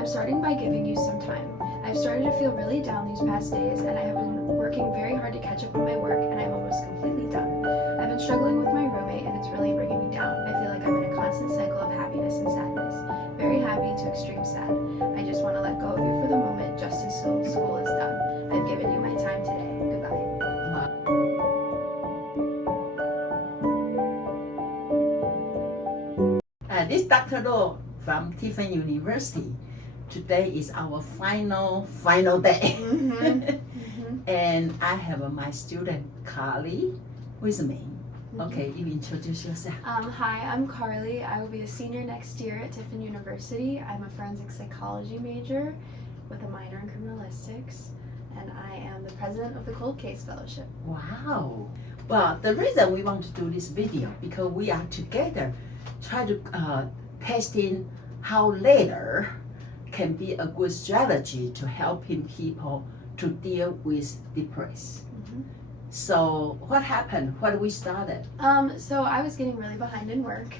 I'm starting by giving you some time. I've started to feel really down these past days, and I have been working very hard to catch up on my work, and I'm almost completely done. I've been struggling with my roommate, and it's really bringing me down. I feel like I'm in a constant cycle of happiness and sadness. Very happy to extreme sad. I just want to let go of you for the moment, just until school is done. I've given you my time today. Goodbye. This is Dr. Law from Tiffin University. Today is our final day. And I have my student Carly with me. Okay, you introduce yourself. Hi, I'm Carly. I will be a senior next year at Tiffin University. I'm a forensic psychology major with a minor in criminalistics, and I am the president of the Cold Case Fellowship. Wow. Well, the reason we want to do this video because we are together try to testing how later can be a good strategy to helping people to deal with depression. So what happened? What we started? So I was getting really behind in work,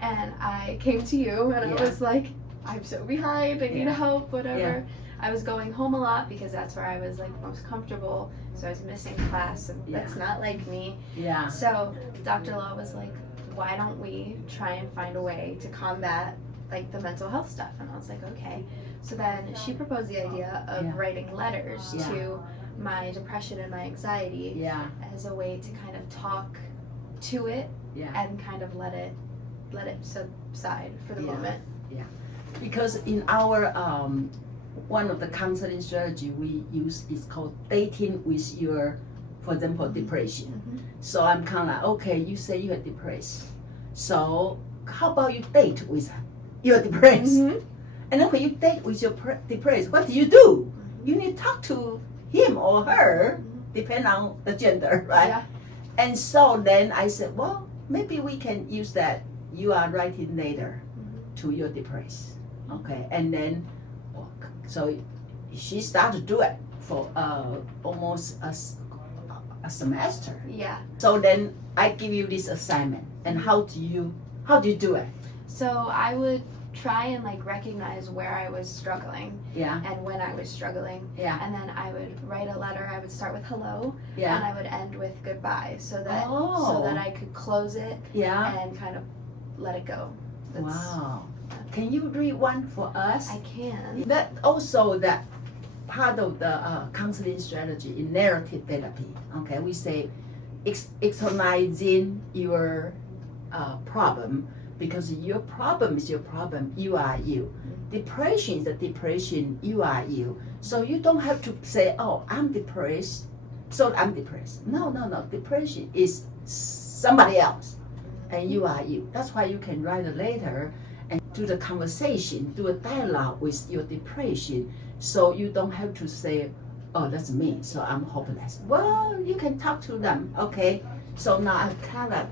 and I came to you, and I was like, I'm so behind, I need help, whatever. I was going home a lot because that's where I was like most comfortable, so I was missing class, and that's not like me. So Dr. Law was like, why don't we try and find a way to combat like the mental health stuff? And I was like, okay. So then she proposed the idea of writing letters to my depression and my anxiety as a way to kind of talk to it and kind of let it subside for the moment. Because in our one of the counseling strategy we use is called dating with your, for example, depression. So I'm kind of like, okay, you say you are depressed, so how about you date with your depression? And then when you date with your depressed, what do? You need to talk to him or her, depending on the gender, right? And so then I said, well, maybe we can use that. You are writing later to your depressed, okay? And then, so she started to do it for almost a semester. So then I give you this assignment, and how do you do it? So I would try and like recognize where I was struggling and when I was struggling, and then I would write a letter. I would start with hello, and I would end with goodbye, so that I could close it and kind of let it go. Wow. Can you read one for us? I can. That also that part of the counseling strategy in narrative therapy. Okay, we say externalizing your problem, because your problem is your problem. You are you. Depression is the depression. You are you. So you don't have to say, oh, I'm depressed, so I'm depressed. No. Depression is somebody else, and you are you. That's why you can write a letter and do the conversation, do a dialogue with your depression, so you don't have to say, oh, that's me, so I'm hopeless. Well, you can talk to them, okay? So now I kind of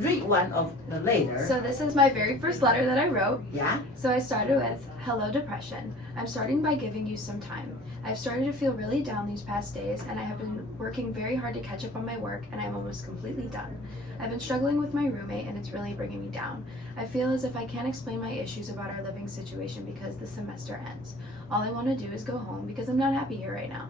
read one of the letter. So this is my very first letter that I wrote. Yeah? So I started with, hello depression. I'm starting by giving you some time. I've started to feel really down these past days, and I have been working very hard to catch up on my work, and I'm almost completely done. I've been struggling with my roommate, and it's really bringing me down. I feel as if I can't explain my issues about our living situation because the semester ends. All I want to do is go home because I'm not happy here right now.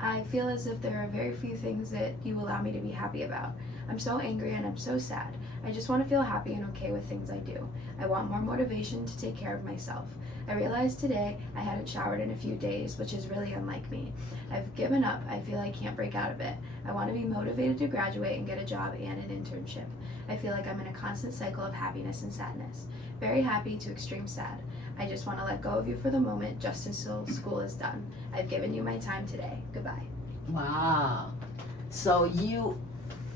I feel as if there are very few things that you allow me to be happy about. I'm so angry and I'm so sad. I just want to feel happy and okay with things I do. I want more motivation to take care of myself. I realized today I hadn't showered in a few days, which is really unlike me. I've given up. I feel I can't break out of it. I want to be motivated to graduate and get a job and an internship. I feel like I'm in a constant cycle of happiness and sadness. Very happy to extreme sad. I just want to let go of you for the moment, just until school is done. I've given you my time today. Goodbye. Wow. So you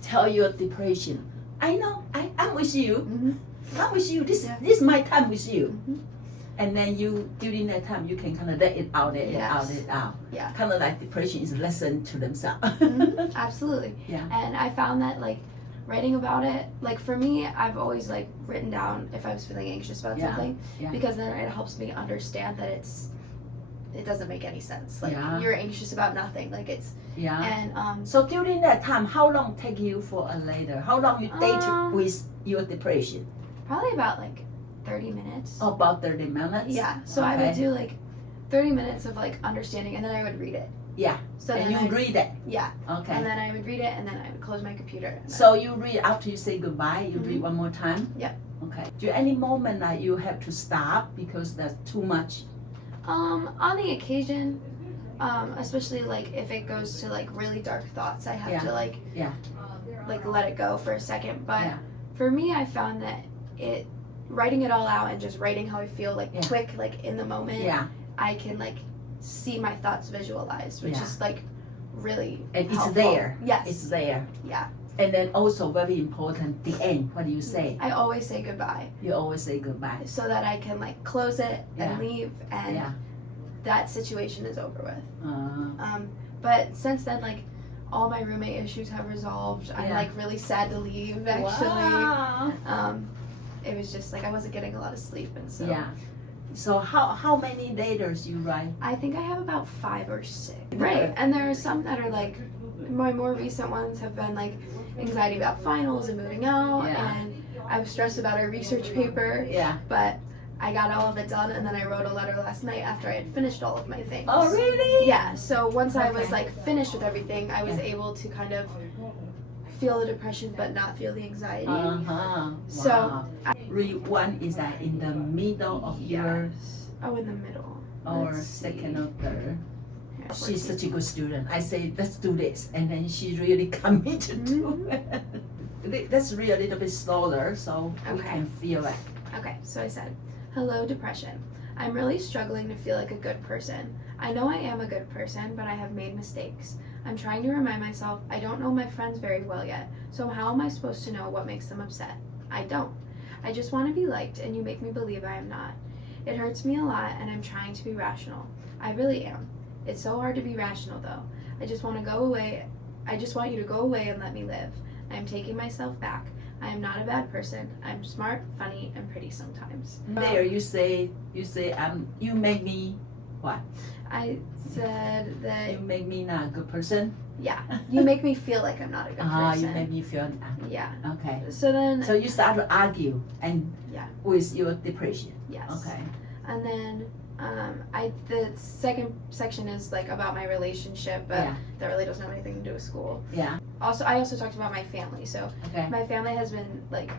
tell your depression, I know, I'm with you. I'm with you. This is my time with you. And then you, during that time, you can kind of let it out, let it out. Kind of like depression is listened to themselves. Absolutely. And I found that like writing about it, like for me, I've always like written down if I was feeling anxious about something, because then it helps me understand that it doesn't make any sense. Like you're anxious about nothing. Like it's and so during that time, how long take you for a letter? How long you date with your depression? Probably about like 30 minutes. Oh, about 30 minutes? Yeah, so I would do like 30 minutes of like understanding, and then I would read it. Yeah, So and then you read it? Yeah. Okay. And then I would read it, and then I would close my computer. So you read after you say goodbye, you read one more time? Yep. Okay. Do you any moment that you have to stop because there's too much? On the occasion, especially like if it goes to like really dark thoughts, I have to like let it go for a second. But for me, I found that writing it all out and just writing how I feel like quick, like in the moment, I can like see my thoughts visualized, which is like really and helpful. It's there. Yes. It's there. Yeah. And then also very important, the end. What do you say? I always say goodbye. You always say goodbye. So that I can like close it and leave, and that situation is over with. But since then, like all my roommate issues have resolved. I'm like really sad to leave actually. Wow. It was just like I wasn't getting a lot of sleep, and so So how many letters you write? I think I have about 5 or 6. Right. And there are some that are like my more recent ones have been like anxiety about finals and moving out, and I was stressed about a research paper. But I got all of it done, and then I wrote a letter last night after I had finished all of my things. Oh, really? Yeah. So once I was like finished with everything, I was able to kind of feel the depression but not feel the anxiety. Wow. So read one is that in the middle of your in the middle. or Let's second see. or third. Here, She's 14. such a good student. I say, let's do this. And then she really committed to it. Let's read a little bit slower so we can feel it. Okay, so I said, hello, depression. I'm really struggling to feel like a good person. I know I am a good person, but I have made mistakes. I'm trying to remind myself I don't know my friends very well yet, so how am I supposed to know what makes them upset? I don't. I just want to be liked, and you make me believe I am not. It hurts me a lot, and I'm trying to be rational. I really am. It's so hard to be rational, though. I just want to go away. I just want you to go away and let me live. I am taking myself back. I am not a bad person. I'm smart, funny, and pretty sometimes. There you say you make me what? I said that You make me not a good person? you make me feel like I'm not a good person. You make me feel okay. So then So you start to argue and with your depression. yes. Okay. And then the second section is like about my relationship, but that really doesn't have anything to do with school. I also talked about my family. So my family has been like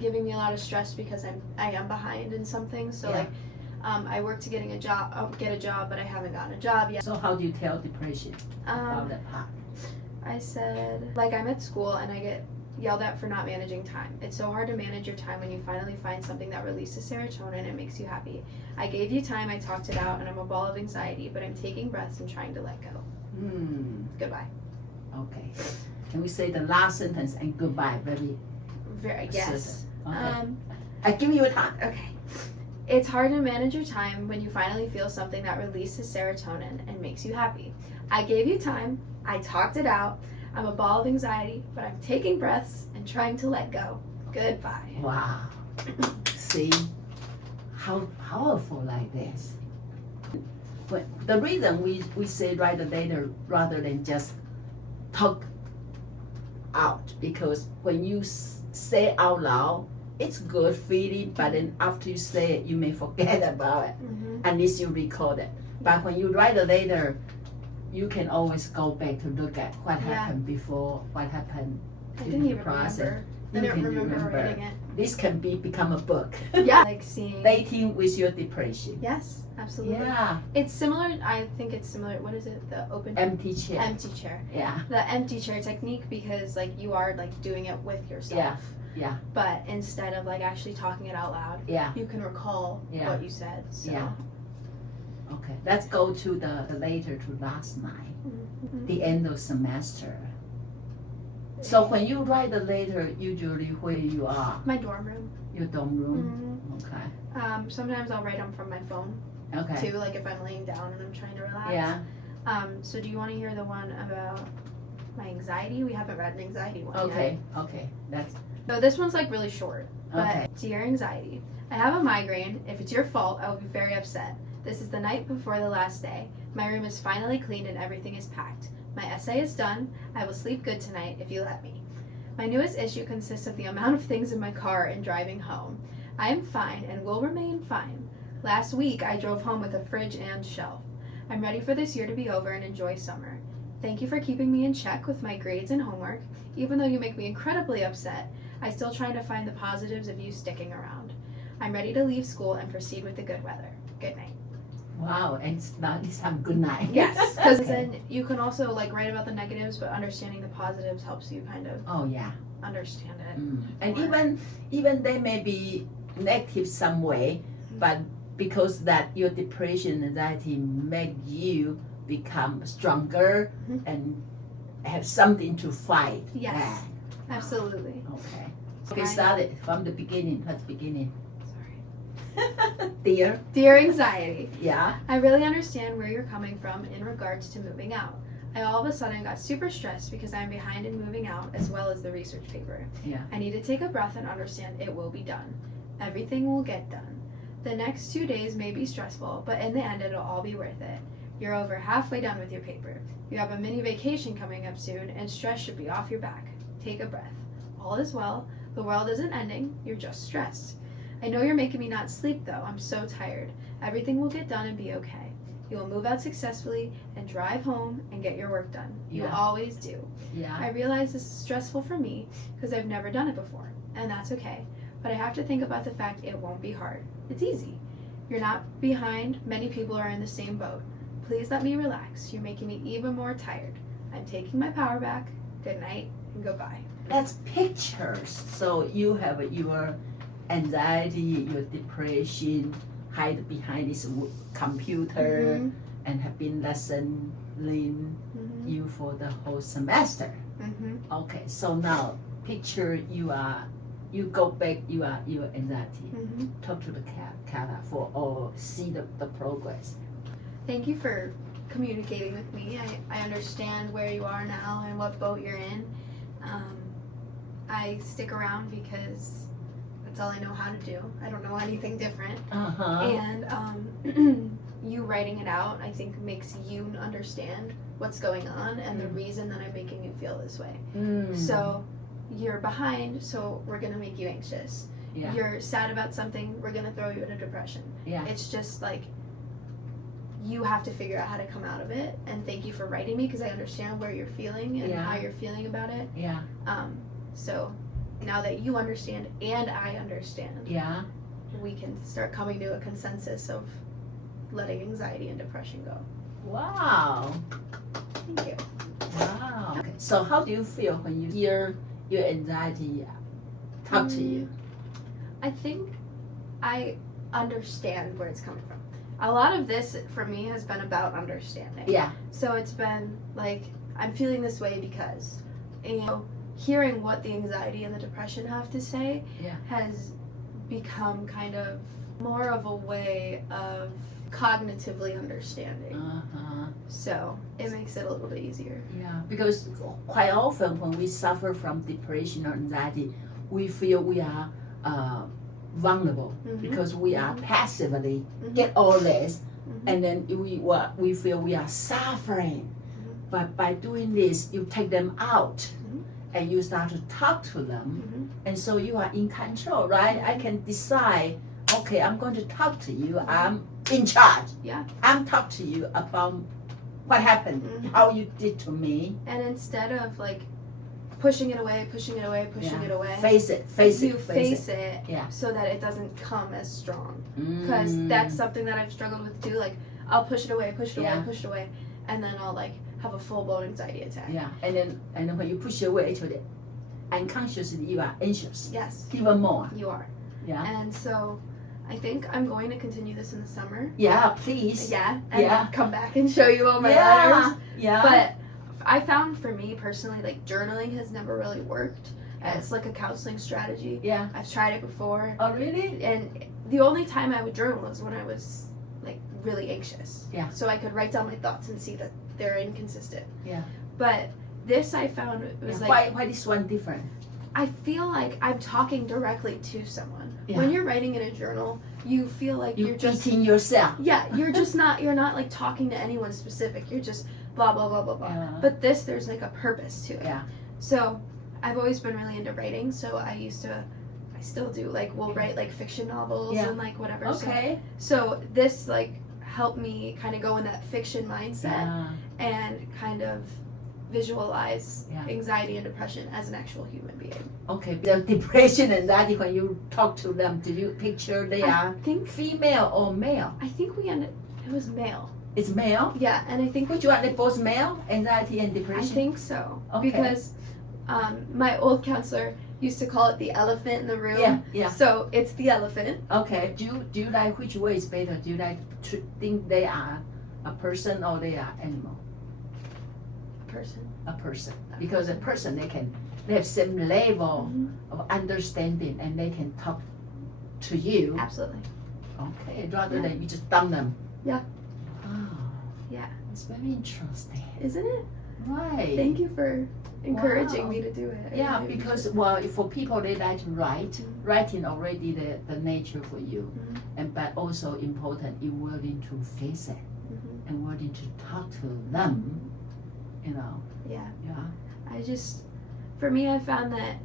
giving me a lot of stress because I am behind in something. So like I work to get a job, but I haven't gotten a job yet. So how do you tell depression about that part? I said, like, I'm at school and I get yelled at for not managing time. It's so hard to manage your time when you finally find something that releases serotonin and makes you happy. I gave you time, I talked it out, and I'm a ball of anxiety, but I'm taking breaths and trying to let go. Goodbye. Okay. Can we say the last sentence and goodbye? Very yes. Okay. I give you a time. Okay. It's hard to manage your time when you finally feel something that releases serotonin and makes you happy. I gave you time, I talked it out, I'm a ball of anxiety, but I'm taking breaths and trying to let go. Goodbye. Wow. See how powerful like this. But the reason we say write a letter rather than just talk out, because when you say out loud, it's good feeling, but then after you say it, you may forget about it, unless you record it. But when you write a letter, you can always go back to look at what happened before, what happened in the process. I didn't remember writing it. This can become a book. Like seeing Dating with your depression. Yes, absolutely. Yeah. It's similar. I think it's similar. What is it? The empty chair. Empty chair. Yeah. The empty chair technique, because like you are like doing it with yourself. Yeah. But instead of like actually talking it out loud, you can recall what you said. So. Yeah. Okay. Let's go to the later to last night. The end of semester. So when you write the letter, usually where you are? My dorm room. Your dorm room? Okay. Sometimes I'll write them from my phone. Okay. Too, like if I'm laying down and I'm trying to relax. Yeah. So do you want to hear the one about my anxiety? We haven't read an anxiety one yet. yet. Okay. So this one's like really short. But Okay. Dear anxiety, I have a migraine. If it's your fault, I will be very upset. This is the night before the last day. My room is finally cleaned and everything is packed. My essay is done. I will sleep good tonight if you let me. My newest issue consists of the amount of things in my car and driving home. I am fine and will remain fine. Last week, I drove home with a fridge and shelf. I'm ready for this year to be over and enjoy summer. Thank you for keeping me in check with my grades and homework. Even though you make me incredibly upset, I still try to find the positives of you sticking around. I'm ready to leave school and proceed with the good weather. Good night. Wow, and now this time good night. Yes, because then you can also like write about the negatives, but understanding the positives helps you kind of understand it. And even they may be negative some way, but because that your depression, anxiety make you become stronger and have something to fight. Yes, absolutely. Okay, start it from the beginning. What's the beginning? Sorry. Dear anxiety. Yeah. I really understand where you're coming from in regards to moving out. I all of a sudden got super stressed because I'm behind in moving out as well as the research paper. Yeah. I need to take a breath and understand it will be done. Everything will get done. The next 2 days may be stressful, but in the end it'll all be worth it. You're over halfway done with your paper. You have a mini vacation coming up soon and stress should be off your back. Take a breath. All is well. The world isn't ending. You're just stressed. I know you're making me not sleep though. I'm so tired. Everything will get done and be okay. You will move out successfully and drive home and get your work done. You always do. Yeah. I realize this is stressful for me because I've never done it before, and that's okay. But I have to think about the fact it won't be hard. It's easy. You're not behind. Many people are in the same boat. Please let me relax. You're making me even more tired. I'm taking my power back. Good night and goodbye. That's pictures. So you have your anxiety, your depression, hide behind this computer and have been lessoning you for the whole semester. Okay, so now picture you go back, you are your anxiety. Talk to the Kara for or see the progress. Thank you for communicating with me. I understand where you are now and what boat you're in. I stick around because that's all I know how to do. I don't know anything different. And you writing it out, I think, makes you understand what's going on and the reason that I'm making you feel this way. So you're behind, so we're going to make you anxious. You're sad about something, we're going to throw you into depression. It's just like you have to figure out how to come out of it. And thank you for writing me because I understand where you're feeling and how you're feeling about it. So now that you understand and I understand, we can start coming to a consensus of letting anxiety and depression go. Wow. Thank you. Wow. Okay. So how do you feel when you hear your anxiety talk to you? I think I understand where it's coming from. A lot of this for me has been about understanding. So it's been like, I'm feeling this way because, hearing what the anxiety and the depression have to say has become kind of more of a way of cognitively understanding. So it makes it a little bit easier. Because quite often when we suffer from depression or anxiety, we feel we are vulnerable because we are passively get all this, and then we feel we are suffering. But by doing this, you take them out. And you start to talk to them, and so you are in control, right? I can decide, okay, I'm going to talk to you. I'm in charge. I'm talking to you about what happened, how you did to me. And instead of like pushing it away, face it so that it doesn't come as strong. Because that's something that I've struggled with too. Like I'll push it away, and then I'll like have a full-blown anxiety attack. And then when you push away, actually, unconsciously you are anxious. Even more. You are. And so I think I'm going to continue this in the summer. Please. And come back and show you all my letters. But I found for me personally, like journaling has never really worked. It's like a counseling strategy. I've tried it before. Oh, really? And the only time I would journal was when I was like really anxious. So I could write down my thoughts and see that they're inconsistent. But this I found was like... Why this one different? I feel like I'm talking directly to someone. When you're writing in a journal, you feel like you're just... Eating yourself. You're just not, you're not like talking to anyone specific. You're just blah, blah, blah, blah, blah. But there's like a purpose to it. So I've always been really into writing, so I used to I still do. Like, we'll write like fiction novels Yeah. and like whatever. Okay. So this like helped me kind of go in that fiction mindset and kind of visualize anxiety and depression as an actual human being. Okay. The depression and anxiety, when you talk to them, do you picture they are female or male? I think it was male. It's male? Yeah, and I think Which one? They both male? Anxiety and depression? I think so. Okay. Because my old counselor used to call it the elephant in the room. Yeah. So it's the elephant. Okay. Do you like which way is better? Do you like to think they are a person or they are animal? A person. Because a person they have same level of understanding and they can talk to you. Absolutely. Okay. Rather than you just dump them. Yeah. Oh. Yeah. It's very interesting. Isn't it? Right. Thank you for encouraging Wow. me to do it. Yeah, because for people they like to write, writing already the nature for you, and but also important you willing to face it and willing to talk to them, you know. Yeah. Yeah. For me, I found that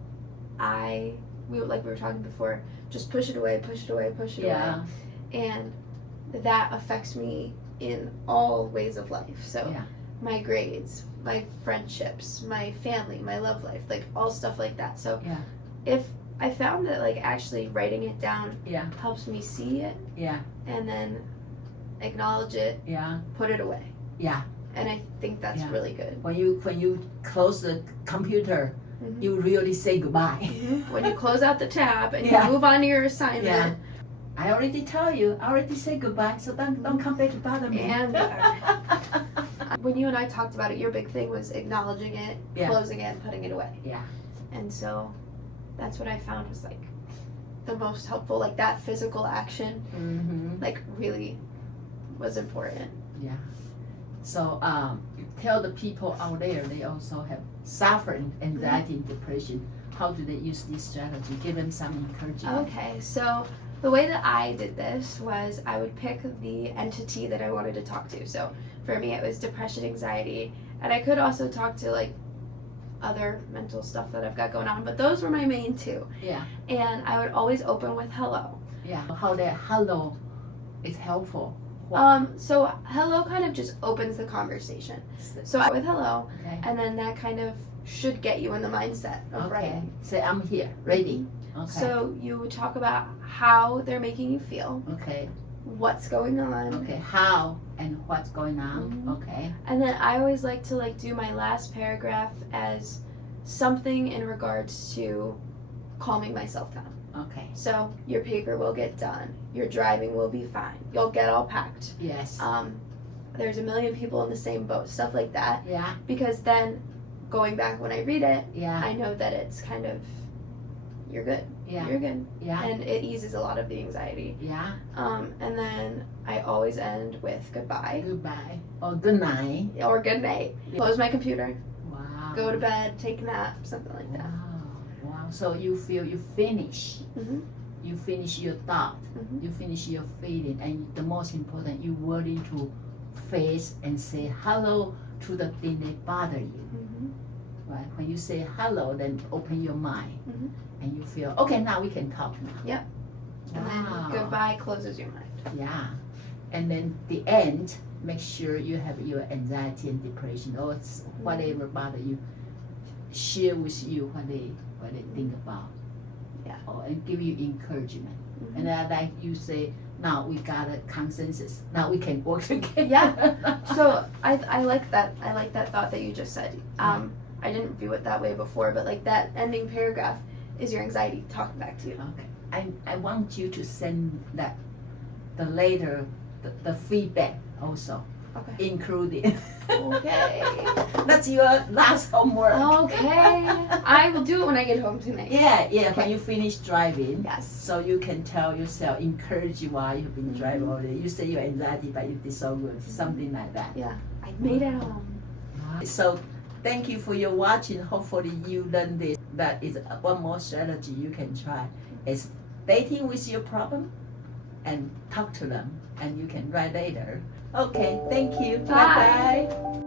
we were talking before, just push it away, and that affects me in all ways of life. So my grades, my friendships, my family, my love life, like all stuff like that. So if I found that like actually writing it down helps me see it and then acknowledge it, put it away. And I think that's really good. When you close the computer, you really say goodbye. When you close out the tab and you move on to your assignment. I already tell you, I already say goodbye, so don't come back to bother me. And when you and I talked about it, your big thing was acknowledging it, closing it, and putting it away. And so that's what I found was like the most helpful, like that physical action, like really was important. So tell the people out there they also have suffering anxiety and depression. How do they use this strategy? Give them some encouragement. Okay, so the way that I did this was I would pick the entity that I wanted to talk to. So for me, it was depression, anxiety, and I could also talk to like other mental stuff that I've got going on, but those were my main two. And I would always open with hello. How that hello is helpful. So hello kind of just opens the conversation. So with hello, and then that kind of should get you in the mindset of writing. Say I'm here, ready. So you would talk about how they're making you feel. What's going on. How and what's going on. And then I always like to do my last paragraph as something in regards to calming myself down. So your paper will get done. Your driving will be fine. You'll get all packed. There's a million people in the same boat. Stuff like that. Because then going back when I read it, I know that it's kind of you're good. You're good. And it eases a lot of the anxiety. And then I always end with goodbye. Goodbye. Or good night. Or good night. Close my computer. Wow. Go to bed, take a nap, something like that. Wow. So you feel you finish. You finish your thought. You finish your feeling. And the most important, you're willing to face and say hello to the thing that bother you. Right? When you say hello, then open your mind. And you feel, okay, now we can talk now. And then goodbye closes your mind. And then the end, make sure you have your anxiety and depression or whatever bother you, share with you what they think about. And give you encouragement. And then like you say, now we got a consensus. Now we can work together. So I like that. I like that thought that you just said. I didn't view it that way before, but like that ending paragraph is your anxiety talking back to you. I want you to send that the later the feedback also included. That's your last homework. I will do it when I get home tonight. When you finish driving. Yes. So you can tell yourself, encourage you while you've been driving all day. You say your anxiety, but you did so good, something like that. I made it home. So thank you for your watching. Hopefully you learned this. That is one more strategy you can try. Is dating with your problem and talk to them, and you can write later. Okay, thank you. Bye bye.